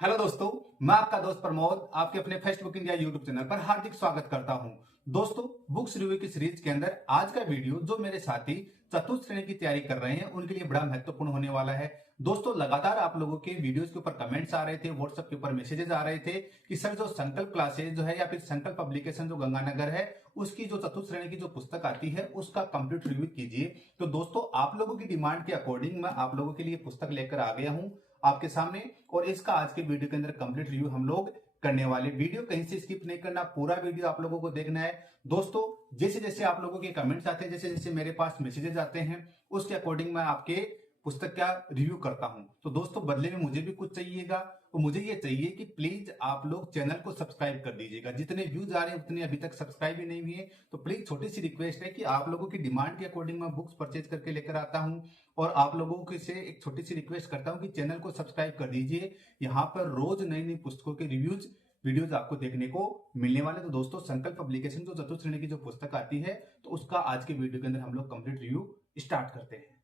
Hello दोस्तों, मैं आपका दोस्त प्रमोद आपके अपने first book India YouTube channel पर हार्दिक स्वागत करता हूं। दोस्तों, बुक्स रिव्यू की सीरीज के अंदर आज का वीडियो जो मेरे साथी चतुर्थ श्रेणी की तैयारी कर रहे हैं उनके लिए बड़ा महत्वपूर्ण होने वाला है। दोस्तों, लगातार आप लोगों के वीडियोस के ऊपर कमेंट्स आ रहे थे, व्हाट्सएप के ऊपर मैसेजेस आ रहे थे कि सर जो संकल्प क्लासेज जो है या फिर संकल्प पब्लिकेशन जो गंगानगर है उसकी जो चतुर्थ श्रेणी की जो पुस्तक आती है उसका कंप्लीट रिव्यू कीजिए। तो दोस्तों, आप लोगों की डिमांड के अकॉर्डिंग मैं आप लोगों के लिए पुस्तक लेकर आ गया हूं आपके सामने, और इसका आज के वीडियो के अंदर कंप्लीट रिव्यू हम लोग करने वाले। वीडियो कहीं से स्किप नहीं करना, पूरा वीडियो आप लोगों को देखना है। दोस्तों, जैसे जैसे आप लोगों के कमेंट्स आते हैं, जैसे जैसे मेरे पास मैसेजेस आते हैं, उसके अकॉर्डिंग मैं आपके पुस्तक का रिव्यू करता हूं। तो दोस्तों, बदले में मुझे भी कुछ चाहिएगा, तो मुझे ये चाहिए कि प्लीज आप लोग चैनल को सब्सक्राइब कर दीजिएगा। जितने व्यूज आ रहे हैं उतने अभी तक सब्सक्राइब ही नहीं हुए, तो प्लीज छोटी सी रिक्वेस्ट है कि आप लोगों की डिमांड के अकॉर्डिंग मैं बुक्स परचेज करके लेकर आता हूं, और आप लोगों के से एक छोटी सी रिक्वेस्ट करता हूं कि चैनल को सब्सक्राइब कर दीजिए। यहाँ पर रोज नई नई पुस्तकों के रिव्यूज वीडियोज आपको देखने को मिलने वाले। तो दोस्तों, संकल्प पब्लिकेशन जो चतुर्थ श्रेणी की जो पुस्तक आती है, तो उसका आज के वीडियो के अंदर हम लोग कंप्लीट रिव्यू स्टार्ट करते हैं।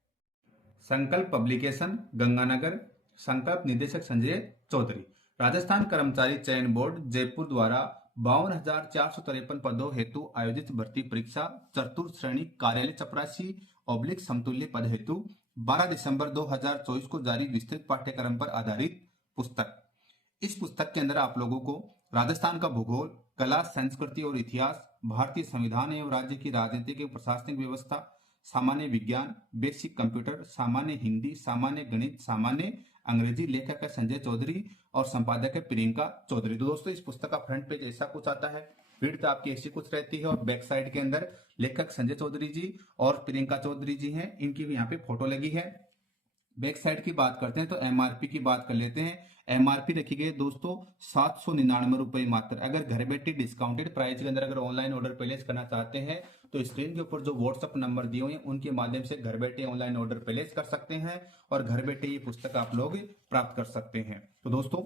संकल्प पब्लिकेशन गंगानगर, संकल्प निदेशक संजय चौधरी। राजस्थान कर्मचारी चयन बोर्ड जयपुर द्वारा 52,453 पदों हेतु आयोजित भर्ती परीक्षा चतुर्थ श्रेणी कार्यालय चपरासी ऑब्लिक समतुल्य पद हेतु 12 दिसंबर 2024 को जारी विस्तृत पाठ्यक्रम पर आधारित पुस्तक। इस पुस्तक के अंदर आप लोगों को राजस्थान का भूगोल, कला, संस्कृति और इतिहास, भारतीय संविधान एवं राज्य की राजनीतिक एवं प्रशासनिक व्यवस्था, सामान्य विज्ञान, बेसिक कंप्यूटर, सामान्य हिंदी, सामान्य गणित, सामान्य अंग्रेजी, लेखक है संजय चौधरी और संपादक है प्रियंका चौधरी। तो दोस्तों, इस पुस्तक का फ्रंट पेज ऐसा कुछ आता है, विड्थ आपकी ऐसी कुछ रहती है, और बैक साइड के अंदर लेखक संजय चौधरी जी और प्रियंका चौधरी जी हैं, इनकी भी यहाँ पे फोटो लगी है। बैक साइड की बात करते हैं तो एमआरपी की बात कर लेते हैं। एमआरपी रखी गई दोस्तों 799 रुपए मात्र। अगर घर बैठे डिस्काउंटेड प्राइस के अंदर अगर ऑनलाइन ऑर्डर प्लेस करना चाहते हैं तो स्क्रीन के ऊपर जो व्हाट्सएप नंबर दिए हुए हैं उनके माध्यम से घर बैठे ऑनलाइन ऑर्डर प्लेस कर सकते हैं और घर बैठे ये पुस्तक आप लोग प्राप्त कर सकते हैं। तो दोस्तों,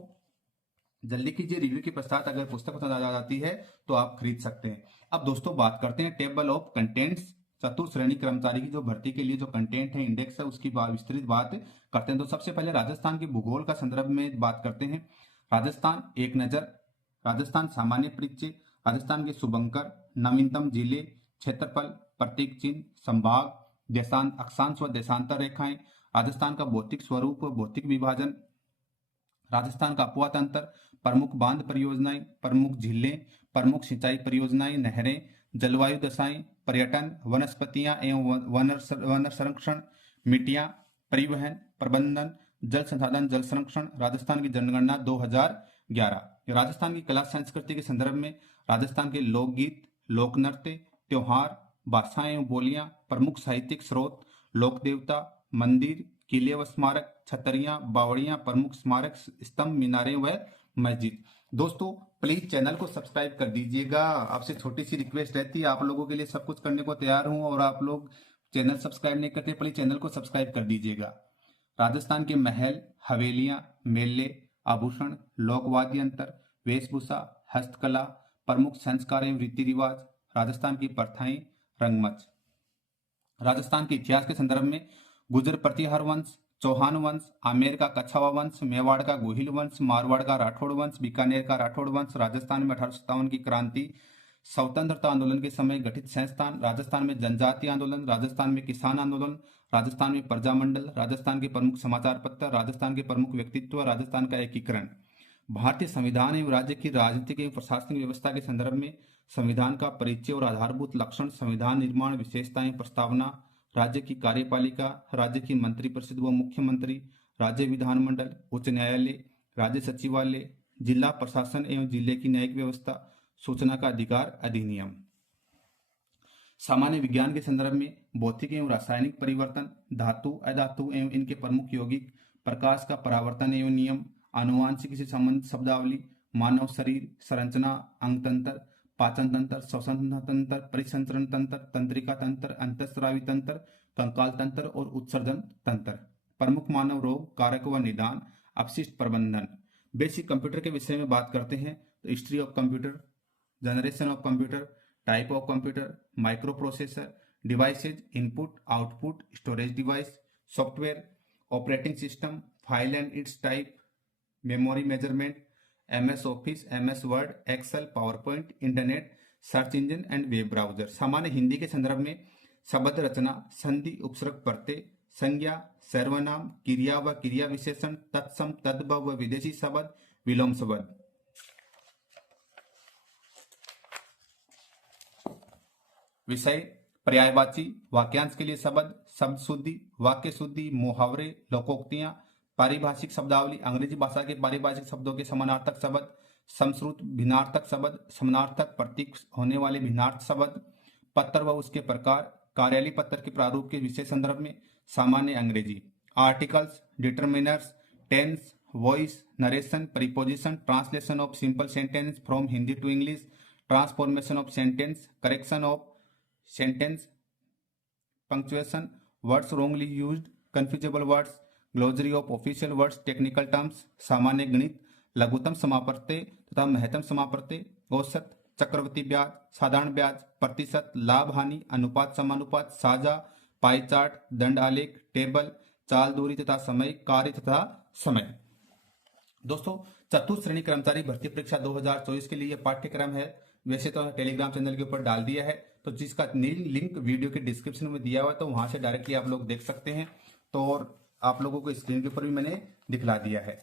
जल्दी कीजिए, रिव्यू के पश्चात अगर पुस्तक पसंद आ जाती है तो आप खरीद सकते हैं। अब दोस्तों, बात करते हैं टेबल ऑफ कंटेंट्स। चतुर्थ श्रेणी कर्मचारी की जो भर्ती के लिए जो कंटेंट है, इंडेक्स है, उसकी विस्तृत बात करते हैं। तो सबसे पहले राजस्थान के भूगोल का संदर्भ में बात करते हैं। राजस्थान एक नजर, राजस्थान सामान्य परिचय, राजस्थान के शुभंकर, नवीनतम जिले, क्षेत्रफल, प्रतीक चिन्ह, संभाग, देशांत, अक्षांश व देशांतर रेखाएं, राजस्थान का भौतिक स्वरूप व भौतिक विभाजन, राजस्थान का अपवा तंत्र, प्रमुख बांध परियोजनाएं, प्रमुख झीलें, प्रमुख सिंचाई परियोजनाएं, नहरें, जलवायु दशाएं, पर्यटन, वनस्पतियां एवं वन संरक्षण, मिट्टियां, परिवहन, प्रबंधन, जल संसाधन, जल संरक्षण, राजस्थान की जनगणना 2011। राजस्थान की कला संस्कृति के संदर्भ में राजस्थान के लोकगीत, लोक नृत्य, त्योहार, भाषाएं एवं बोलियां, प्रमुख साहित्यिक स्रोत, लोक देवता, मंदिर, किले व स्मारक, छतरियां, बावड़ियां, प्रमुख स्मारक स्तंभ, मीनारें व मस्जिद। दोस्तों, प्लीज चैनल को सब्सक्राइब कर दीजिएगा। आपसे छोटी सी रिक्वेस्ट रहती है, आप लोगों के लिए सब कुछ करने को तैयार हूं, और आप लोग चैनल सब्सक्राइब नहीं करते, प्लीज चैनल को सब्सक्राइब कर दीजिएगा। राजस्थान के महल, हवेलियां, मेले, आभूषण, लोकवाद्य यंत्र, वेशभूषा, हस्तकला, प्रमुख संस्कार एवं रीति रिवाज, राजस्थान की प्रथाएं, रंगमंच। राजस्थान के इतिहास के संदर्भ में गुजर प्रतिहार वंश, चौहान वंश, आमेर का कछावा वंश, मेवाड़ का गोहिल वंश, मारवाड़ का राठौड़ वंश, बीकानेर का राठौड़ वंश, राजस्थान में 1857 की क्रांति, स्वतंत्रता आंदोलन के समय गठित संस्थान, राजस्थान में जनजातीय आंदोलन, राजस्थान में किसान आंदोलन, राजस्थान में प्रजामंडल, राजस्थान के प्रमुख समाचार पत्र, राजस्थान के प्रमुख व्यक्तित्व, राजस्थान का एकीकरण, भारतीय संविधान एवं राज्य की राजनीतिक एवं प्रशासनिक व्यवस्था के संदर्भ में संविधान का परिचय और आधारभूत लक्षण, संविधान निर्माण, विशेषताएं, प्रस्तावना, राज्य की कार्यपालिका, राज्य की मंत्रिपरिषद व मुख्यमंत्री, राज्य विधानमंडल, उच्च न्यायालय, राज्य सचिवालय, जिला प्रशासन एवं जिले की न्यायिक व्यवस्था, सूचना का अधिकार अधिनियम। सामान्य विज्ञान के संदर्भ में भौतिक एवं रासायनिक परिवर्तन, धातु, अधातु एवं इनके प्रमुख यौगिक, प्रकाश का परावर्तन एवं नियम, आनुवांशिक से संबंधित शब्दावली, मानव शरीर, संरचना, अंग तंत्र, पाचन तंत्र, श्वसन तंत्र, परिसंचरण तंत्र, तंत्रिका तंत्र, अंतःस्रावी तंत्र, कंकाल तंत्र और उत्सर्जन तंत्र, प्रमुख मानव रोग, कारक व निदान, अपशिष्ट प्रबंधन। बेसिक कंप्यूटर के विषय में बात करते हैं तो history of computer, generation of computer, type of computer, microprocessor, devices, input, output, storage device, software, operating system, file and its type, memory measurement, MS Office, MS Word, Excel, PowerPoint, internet, search engine and web browser. सामान्य हिंदी के संदर्भ में शब्द रचना, संधि, उपसर्ग, प्रत्यय, संज्ञा, सर्वनाम, क्रिया व क्रिया विशेषण, तत्सम, तद्भव व विदेशी शब्द, विलोम शब्द। विषय पर्यायवाची, वाक्यांश के लिए शब्द, शब्द शुद्धि, वाक्य शुद्धि, मुहावरे, लोकोक्तियां, पारिभाषिक शब्दावली, अंग्रेजी भाषा के पारिभाषिक शब्दों के समानार्थक शब्द, समश्रुत भिन्नार्थक शब्द, समानार्थक प्रतीक होने वाले भिन्नार्थ शब्द, पत्र व उसके प्रकार, कार्यालय पत्र के प्रारूप के विशेष संदर्भ में सामान्य अंग्रेजी, articles, determiners, tense, voice, narration, preposition, translation of simple sentence from Hindi to English, transformation of sentence, correction of sentence, punctuation, words wrongly used, confusable words, glossary of official words, technical terms, सामान्य गणित, लघुतम समापत्ति तथा महत्तम समापत्ति, औसत, चक्रवर्ती ब्याज, साधारण ब्याज, प्रतिशत, लाभ हानि, अनुपात समानुपात, साझा, पाई चार्ट, दंड आलेख, टेबल, चाल दूरी तथा समय, कार्य तथा समय। दोस्तों, चतुर्थ श्रेणी कर्मचारी भर्ती परीक्षा 2024 के लिए पाठ्यक्रम है। वैसे तो टेलीग्राम चैनल के ऊपर डाल दिया है, तो जिसका लिंक वीडियो के डिस्क्रिप्शन में दिया हुआ है, तो वहां से डायरेक्टली आप लोग देख सकते हैं। तो और आप लोगों को स्क्रीन के ऊपर भी मैंने दिखला दिया है।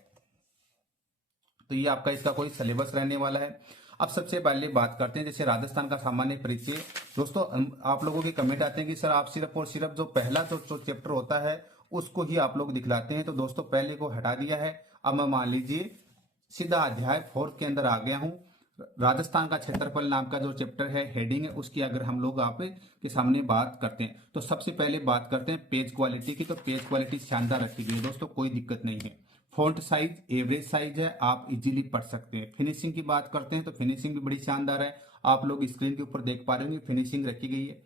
तो ये आपका इसका कोई सिलेबस रहने वाला है। अब सबसे पहले बात करते हैं जैसे राजस्थान का सामान्य परिचय। दोस्तों, आप लोगों के कमेंट आते हैं कि सर आप सिर्फ और सिर्फ जो पहला जो चैप्टर होता है उसको ही आप लोग दिखलाते हैं। तो दोस्तों, पहले को हटा दिया है। अब मैं मान लीजिए सीधा अध्याय 4 के अंदर आ गया हूं। राजस्थान का क्षेत्रफल नाम का जो चैप्टर है, हेडिंग है, उसकी अगर हम लोग आप के सामने बात करते हैं तो सबसे पहले बात करते हैं पेज क्वालिटी की। तो पेज क्वालिटी शानदार रखी गई है दोस्तों, कोई दिक्कत नहीं है। फॉन्ट साइज एवरेज साइज है, आप इजीली पढ़ सकते हैं। फिनिशिंग की बात करते हैं तो फिनिशिंग भी बड़ी शानदार है। आप लोग स्क्रीन के ऊपर देख पा रहे होंगे, फिनिशिंग रखी गई है।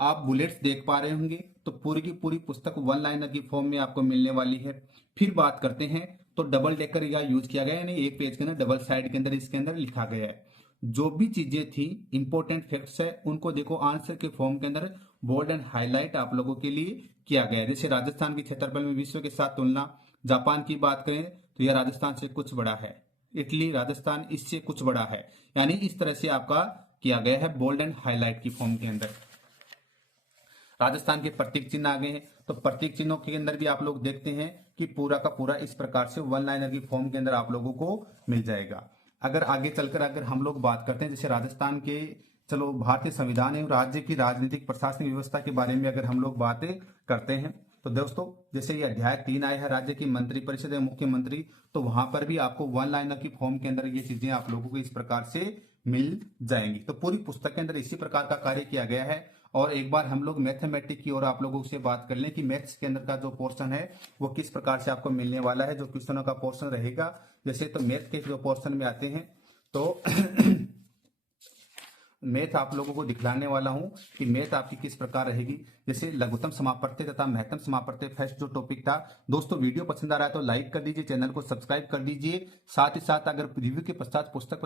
आप बुलेट्स देख पा रहे होंगे। तो पूरी की पूरी पुस्तक वन लाइनर की फॉर्म में आपको मिलने वाली है। फिर बात करते हैं तो डबल डेकर या यूज किया गया है, यानी एक पेज के अंदर डबल साइड के अंदर इसके अंदर लिखा गया है। जो भी चीजें थी इंपॉर्टेंट फैक्ट्स है, उनको देखो आंसर के फॉर्म के अंदर बोल्ड एंड हाईलाइट आप लोगों के लिए किया गया है। जैसे राजस्थान की क्षेत्रफल में विश्व के साथ तुलना, जापान की बात करें तो यह राजस्थान से कुछ बड़ा है, इटली, राजस्थान इससे कुछ बड़ा है, यानी इस तरह से आपका किया गया है बोल्ड एंड हाईलाइट की फॉर्म के अंदर। राजस्थान के प्रतीक चिन्ह आ गए हैं, तो प्रतीक चिन्हों के अंदर भी आप लोग देखते हैं कि पूरा का पूरा इस प्रकार से वन लाइनर की फॉर्म के अंदर आप लोगों को मिल जाएगा। अगर आगे चलकर अगर हम लोग बात करते हैं जैसे राजस्थान के, चलो भारतीय संविधान एवं राज्य की राजनीतिक प्रशासनिक व्यवस्था के बारे में अगर हम लोग बातें करते हैं तो दोस्तों जैसे ये अध्याय 3 आया है राज्य की मंत्रिपरिषद एवं मुख्यमंत्री, तो वहां पर भी आपको वन लाइनर की फॉर्म के अंदर ये चीजें आप लोगों को इस प्रकार से मिल जाएंगी। तो पूरी पुस्तक के अंदर इसी प्रकार का कार्य किया गया है। और एक बार हम लोग मैथमेटिक्स की ओर आप लोगों से बात कर लें कि मैथ्स के अंदर का जो पोर्शन है वो किस प्रकार से आपको मिलने वाला है, जो क्वेश्चनों का पोर्शन रहेगा। जैसे तो मैथ के जो पोर्शन में आते हैं तो मैथ आप लोगों को दिखलाने वाला हूं कि मैथ आपकी किस प्रकार रहेगी। जैसे लघुतम समापत्ति तथा महत्तम समापत्ति फर्स्ट जो टॉपिक था। दोस्तों, वीडियो पसंद आ रहा है तो लाइक कर दीजिए, चैनल को सब्सक्राइब कर दीजिए। साथ ही साथ अगर रिव्यू के पश्चात पुस्तक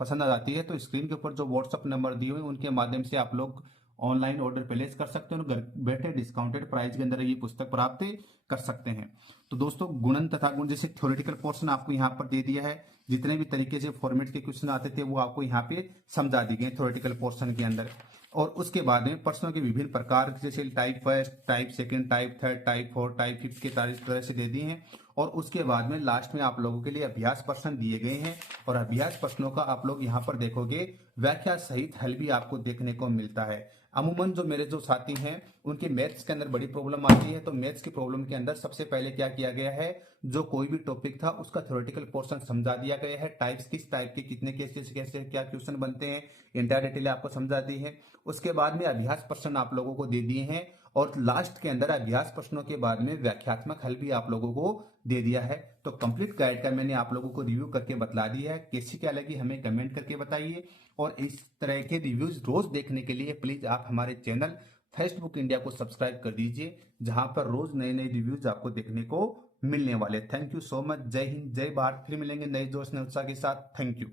पसंद आ जाती है तो स्क्रीन के ऊपर जो व्हाट्सअप नंबर दिए हुए उनके माध्यम से आप लोग ऑनलाइन ऑर्डर प्लेस कर सकते हैं और घर बैठे डिस्काउंटेड प्राइस के अंदर ये पुस्तक प्राप्त कर सकते हैं। तो दोस्तों, गुणन तथा गुण जैसे थ्योरेटिकल पोर्शन आपको यहाँ पर दे दिया है। जितने भी तरीके से फॉर्मेट के क्वेश्चन आते थे वो आपको यहाँ पे समझा दी गए थ्योरेटिकल पोर्शन के अंदर। और उसके बाद में प्रश्नों के विभिन्न प्रकार जैसे type first, type second, type third, type fourth, type fifth के तरह से दे दिए हैं। और उसके बाद में लास्ट में आप लोगों के लिए अभ्यास प्रश्न दिए गए हैं और अभ्यास प्रश्नों का आप लोग यहाँ पर देखोगे व्याख्या सहित हल भी आपको देखने को मिलता है। अमूमन जो मेरे जो साथी हैं उनके मैथ्स के अंदर बड़ी प्रॉब्लम आती है, तो मैथ्स की प्रॉब्लम के अंदर सबसे पहले क्या किया गया है, जो कोई भी टॉपिक था उसका थ्योरेटिकल पोर्शन समझा दिया गया है। टाइप्स किस टाइप के कितने कैसे क्या क्वेश्चन बनते हैं इंटायर डिटेल आपको समझा दी है। उसके बाद में अभ्यास प्रश्न आप लोगों को दे दिए हैं और लास्ट के अंदर अभ्यास प्रश्नों के बाद में व्याख्यात्मक हल भी आप लोगों को दे दिया है। तो कंप्लीट गाइड का मैंने आप लोगों को रिव्यू करके बतला दिया है। कैसी क्या लगी हमें कमेंट करके बताइए। और इस तरह के रिव्यूज रोज देखने के लिए प्लीज आप हमारे चैनल फेसबुक इंडिया को सब्सक्राइब कर दीजिए, जहां पर रोज नए नए रिव्यूज आपको देखने को मिलने वाले। Thank you so much. जय हिंद, जय भारत। फिर मिलेंगे नए जोश नए उत्साह के साथ। Thank you.